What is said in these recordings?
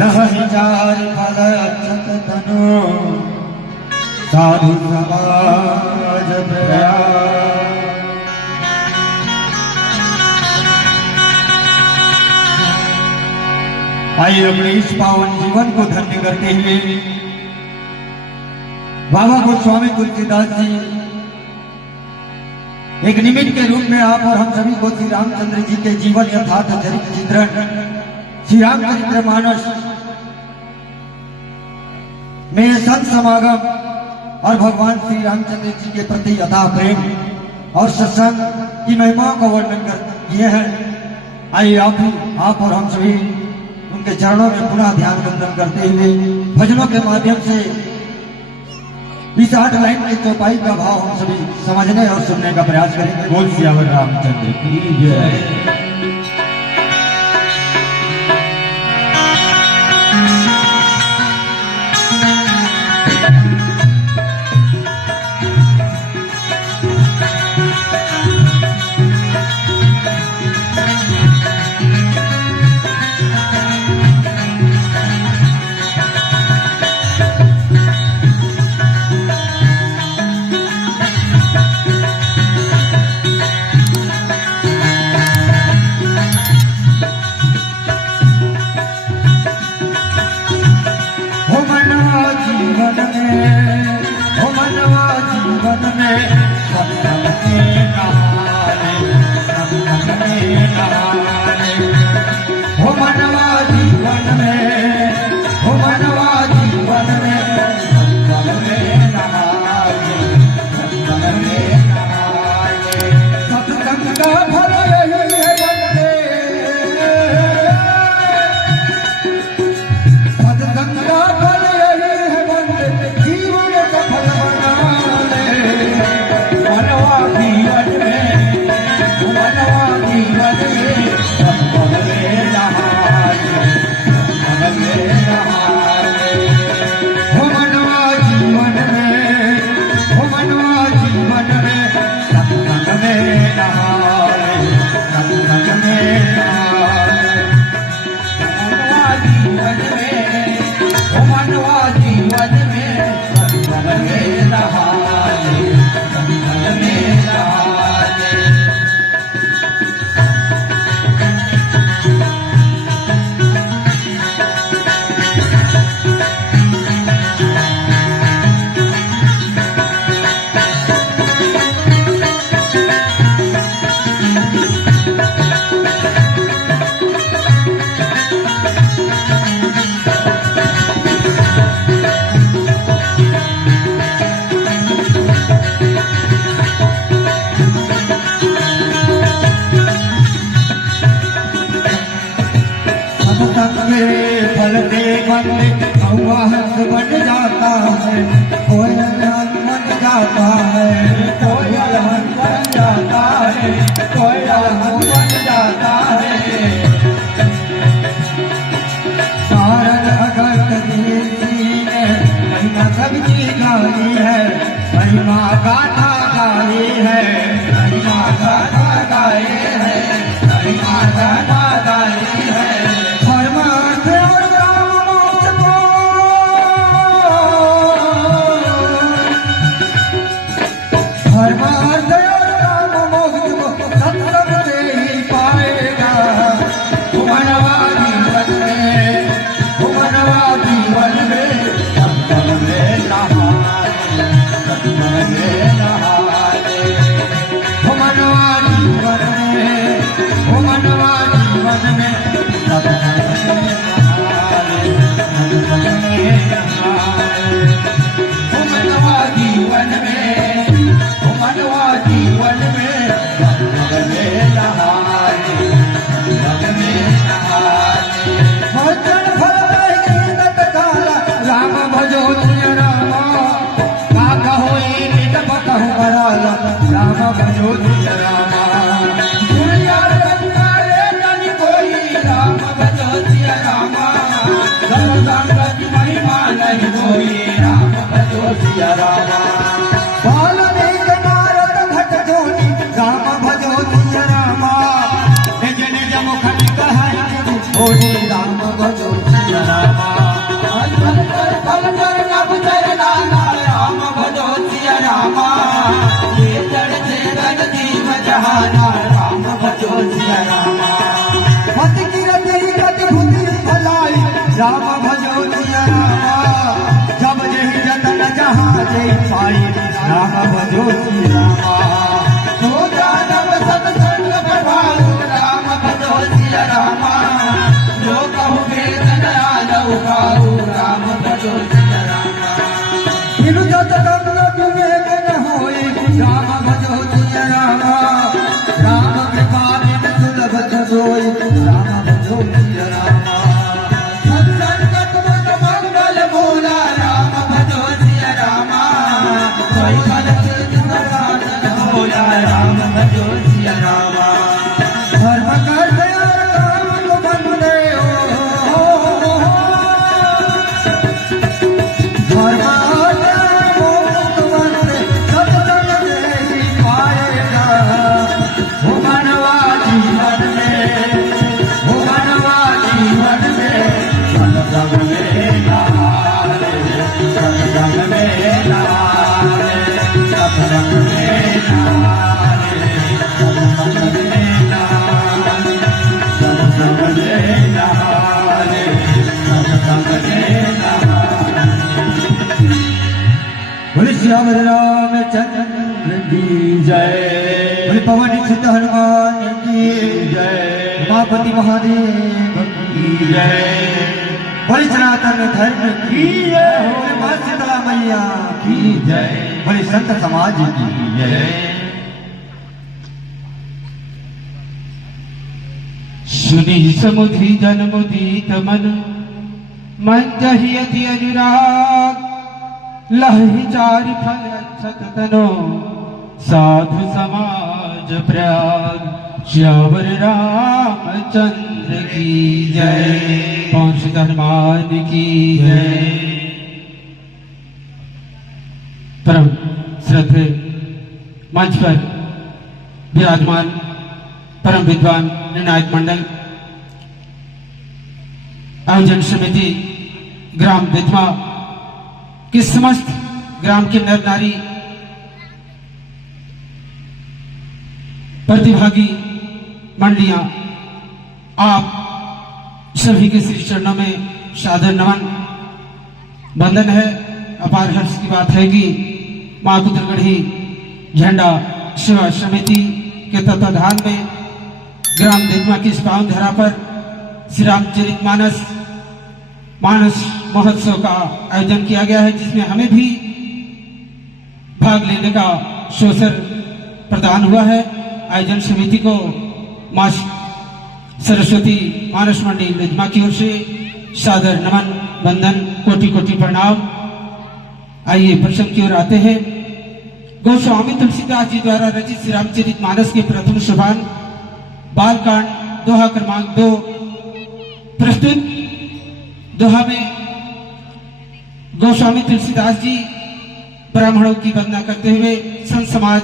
लहजार फल तनु साधु समाज आइए अपने इस पावन जीवन को धन्य करते हुए बाबा गोस्वामी तुलसीदास जी एक निमित्त के रूप में आप और हम सभी को श्री रामचंद्र जी के जीवन यथार्थ चरित्र चित्रण श्री रामचरित्र मानस में संत समागम और भगवान श्री रामचंद्र जी के प्रति अथाह प्रेम और सत्संग की महिमाओं का वर्णन कर किए हैं। आइए आप और हम सभी उनके चरणों में पुनः ध्यान वंदन करते हुए भजनों के माध्यम से इस 8 लाइन की चौपाई का भाव हम सभी समझने और सुनने का प्रयास करेंगे। बोल सियावर रामचंद्र की जय। हंस बन जाता है, कोयल हंस बन जाता है, कोयल हंस बन जाता है, कोयल हंस बन जाता है। सारन अगस्त देसी ने महिमा सबकी गाई है, महिमा गाथा गाई है, महिमा गाथा गाई है, महिमा गाथा गाई है। राम भजो सिया रामा। मति की रति गति बुद्धि भलाई राम भजो सिया रामा। जब जही जतन जहाँ जय पाई राम भजो सिया रामा। तो जानव सत्संग प्रभाव राम भजो सिया रामा। जो कहु वेदन आलऊ खाऊ राम भजो सिया रामा। बिनु जत गंग विवेक न होई राम भजो सिया रामा। राम कृपा बिन सुलभ सोई राम भजो सिया रामा। सत्संगत मत मंगल मूला राम भजो सिया रामा। कोई फलत साधन होला राम भजो सिया रामा। धर्म कर दया राम को बंदे हो। धर्म बोले श्याम रामचंद्र की जय। बोले पवन सुत हनुमान की जय। उमापति महादेव की जय। बोले सनातन धर्म की जय। बोले मां शीतला मैया की जय। बोले संत समाज की जय। सुनि समुधि जन मुदित मन मंजहि अति अनुराग। लहि चारि फल अक्षत तनो साधु समाज प्रयाग। श्यावर रामचंद्र की जय। पवन सुत हनुमान की जय। परम श्रद्धेय मंच पर विराजमान परम विद्वान निर्णायक मंडल, आयोजन समिति, ग्राम विधवा कि समस्त ग्राम के नर नारी, प्रतिभागी मंडलियां, आप सभी के श्री चरणों में सादर नमन बंदन है। अपार हर्ष की बात है कि मां पुत्रगढ़ी झंडा सेवा समिति के तत्वाधान में ग्राम देदमा की इस पावन धरा पर श्री रामचरित मानस महोत्सव का आयोजन किया गया है, जिसमें हमें भी भाग लेने का अवसर प्रदान हुआ है। आयोजन समिति को मां सरस्वती मानस मंडी लिजमा की ओर से सादर नमन बंदन कोटि कोटि प्रणाम। आइए प्रसंग की ओर आते हैं। गोस्वामी तुलसीदास जी द्वारा रचित श्री रामचरित मानस के प्रथम सोपान बालकांड दोहा क्रमांक 2 प्रस्तुत। दोहा में गोस्वामी तुलसीदास जी ब्राह्मणों की वंदना करते हुए संत समाज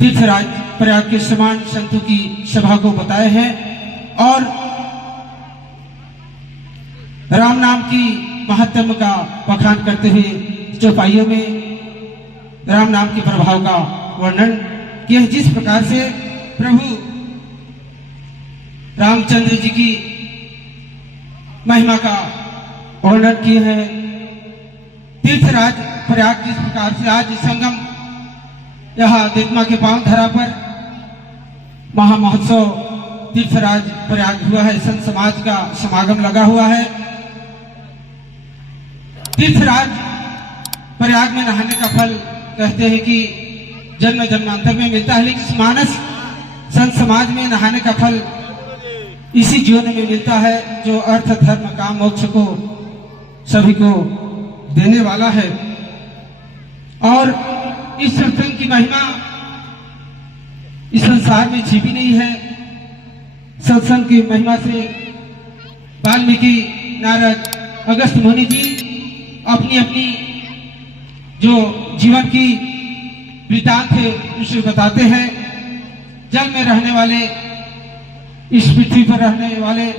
तीर्थराज प्रयाग के समान संतों की सभा को बताए हैं और राम नाम की महत्व का बखान करते हुए चौपाइयों में राम नाम के प्रभाव का वर्णन किया। जिस प्रकार से प्रभु रामचंद्र जी की महिमा का वर्णन किए हैं। तीर्थराज प्रयाग जिस प्रकार से आज संगम यहाँ देदमा के पावन धरा पर महामहोत्सव तीर्थराज प्रयाग हुआ है, संत समाज का समागम लगा हुआ है। तीर्थराज प्रयाग में नहाने का फल कहते हैं कि जन्म जन्मांतर में मिलता है, लेकिन मानस संत समाज में नहाने का फल इसी जीवन में मिलता है जो अर्थ धर्म काम मोक्ष को सभी को देने वाला है। और इस सत्संग की महिमा इस संसार में छिपी नहीं है। सत्संग की महिमा से वाल्मीकि, नारद, अगस्त मुनि जी अपनी अपनी जो जीवन की वृतांत है उसे बताते हैं। जल में रहने वाले, इस पृथ्वी पर रहने वाले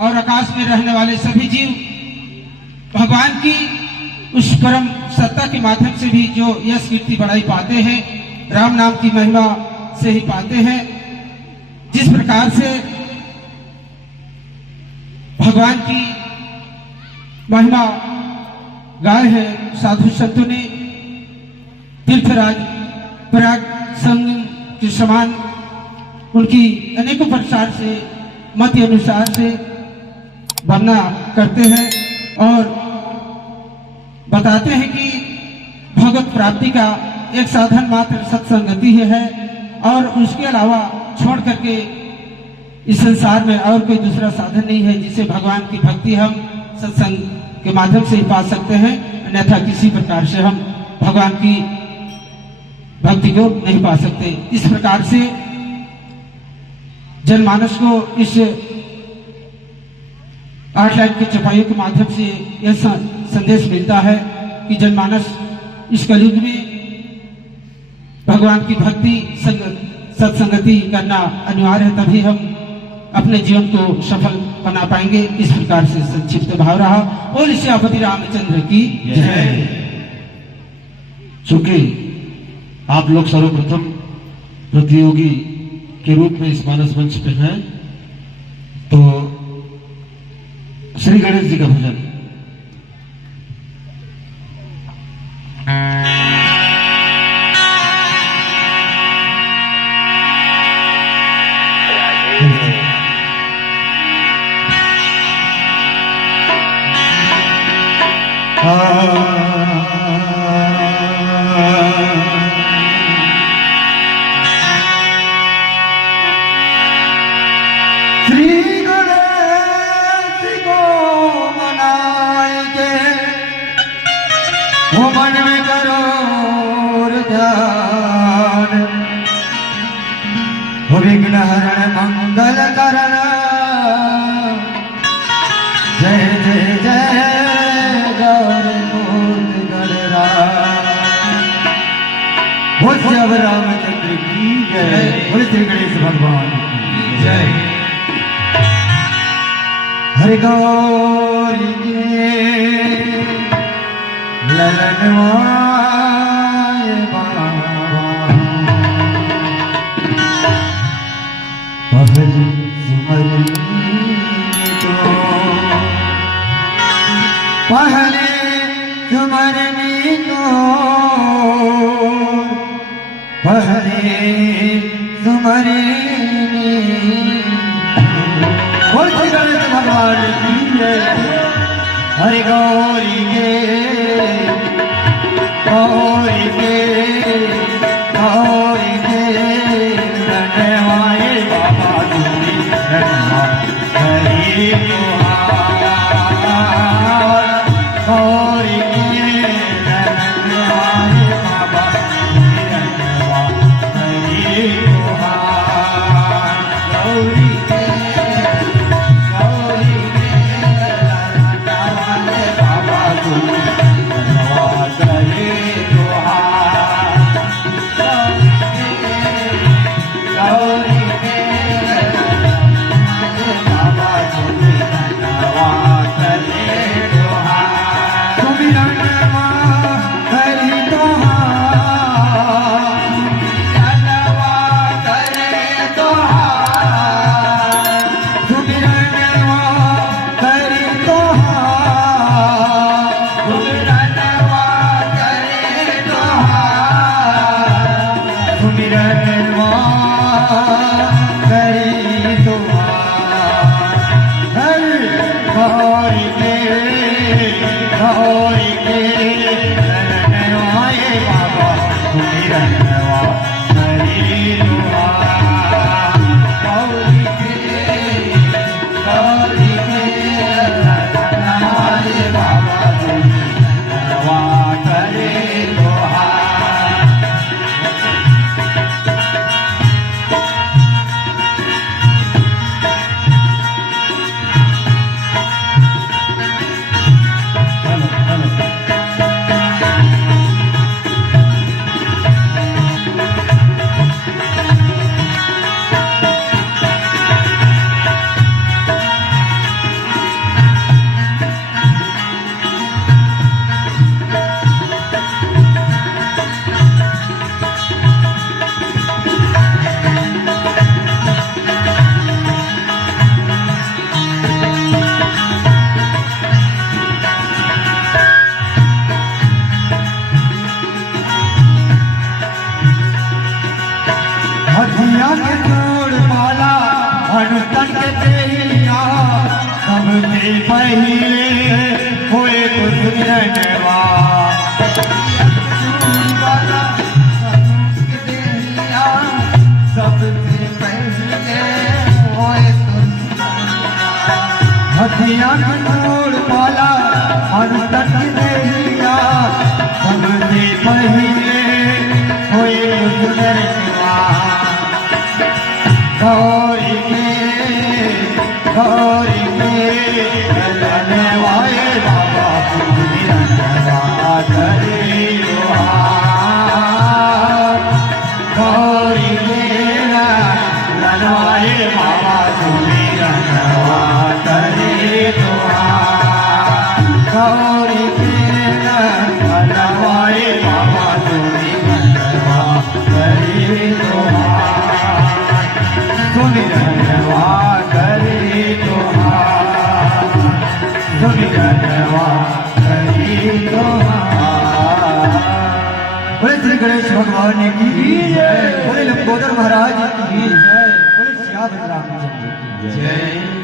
और आकाश में रहने वाले सभी जीव भगवान की उस परम सत्ता के माध्यम से भी जो यश कीर्ति बढ़ाई पाते हैं। राम नाम की महिमा से ही पाते हैं। जिस प्रकार से भगवान की महिमा गाय है साधु संतों ने, तीर्थराज प्रयाग संगम के समान उनकी अनेकों प्रकार से मत अनुसार से वर्णना करते हैं और बताते हैं कि भगवत प्राप्ति का एक साधन मात्र सत्संगति ही है और उसके अलावा छोड़ करके इस संसार में और कोई दूसरा साधन नहीं है जिसे भगवान की भक्ति हम सत्संग के माध्यम से ही पा सकते हैं, अन्यथा किसी प्रकार से हम भगवान की भक्ति को नहीं पा सकते। इस प्रकार से जनमानस को इस 8 लाइन की चौपाइयों के माध्यम से यह संदेश मिलता है कि जनमानस इस कलयुग में भगवान की भक्ति सत्संगति करना अनिवार्य है, तभी हम अपने जीवन को सफल बना पाएंगे। इस प्रकार से संक्षिप्त भाव रहा। और श्रीपति रामचंद्र की जय। चूंकि आप लोग सर्वप्रथम प्रतियोगी के रूप में इस मानस मंच पे हैं, तो श्री गणेश जी का भजन श्री गणेश को मनाएंगे, वो मन में करो ध्यान, वो विघ्न हरण मंगल करण, जय जय जय गौरमूर्ति गणराज। बोल श्री अब रामचंद्र की जय, बोल श्री गणेश भगवान की जय। हरि गौरी के ललन माय बाबा, पहली सिमरनी तो, पहले सिमरनी तो, पहले सिमरनी। बोल श्री गणेश भगवान की जय। हरि गौरी के गौरी के गौरी के रणवाए बाबा तुझी रणवा हरि तुहार। गौरी के रणवाए बाबा तुझी रणवा हरि तुहार। गौरी के गौरी के रणवाए बाबा भक्तिया कठोर पाला और तट देहिया सबसे पहिले होए सुंदर गौरी में ललने वाले बाबा निरंजनवा करे गौरी मेरा ललवाए बाबा निरंजनवा करे गौरी मेरा ललवाए बाबा निरंजनवा करे सुनिरंजनवा करे सुनिरंजनवा करे बोले श्री गणेश भगवान की जय, बोले लंबोदर महाराज की जय, बोले श्री रामचंद्र की जय।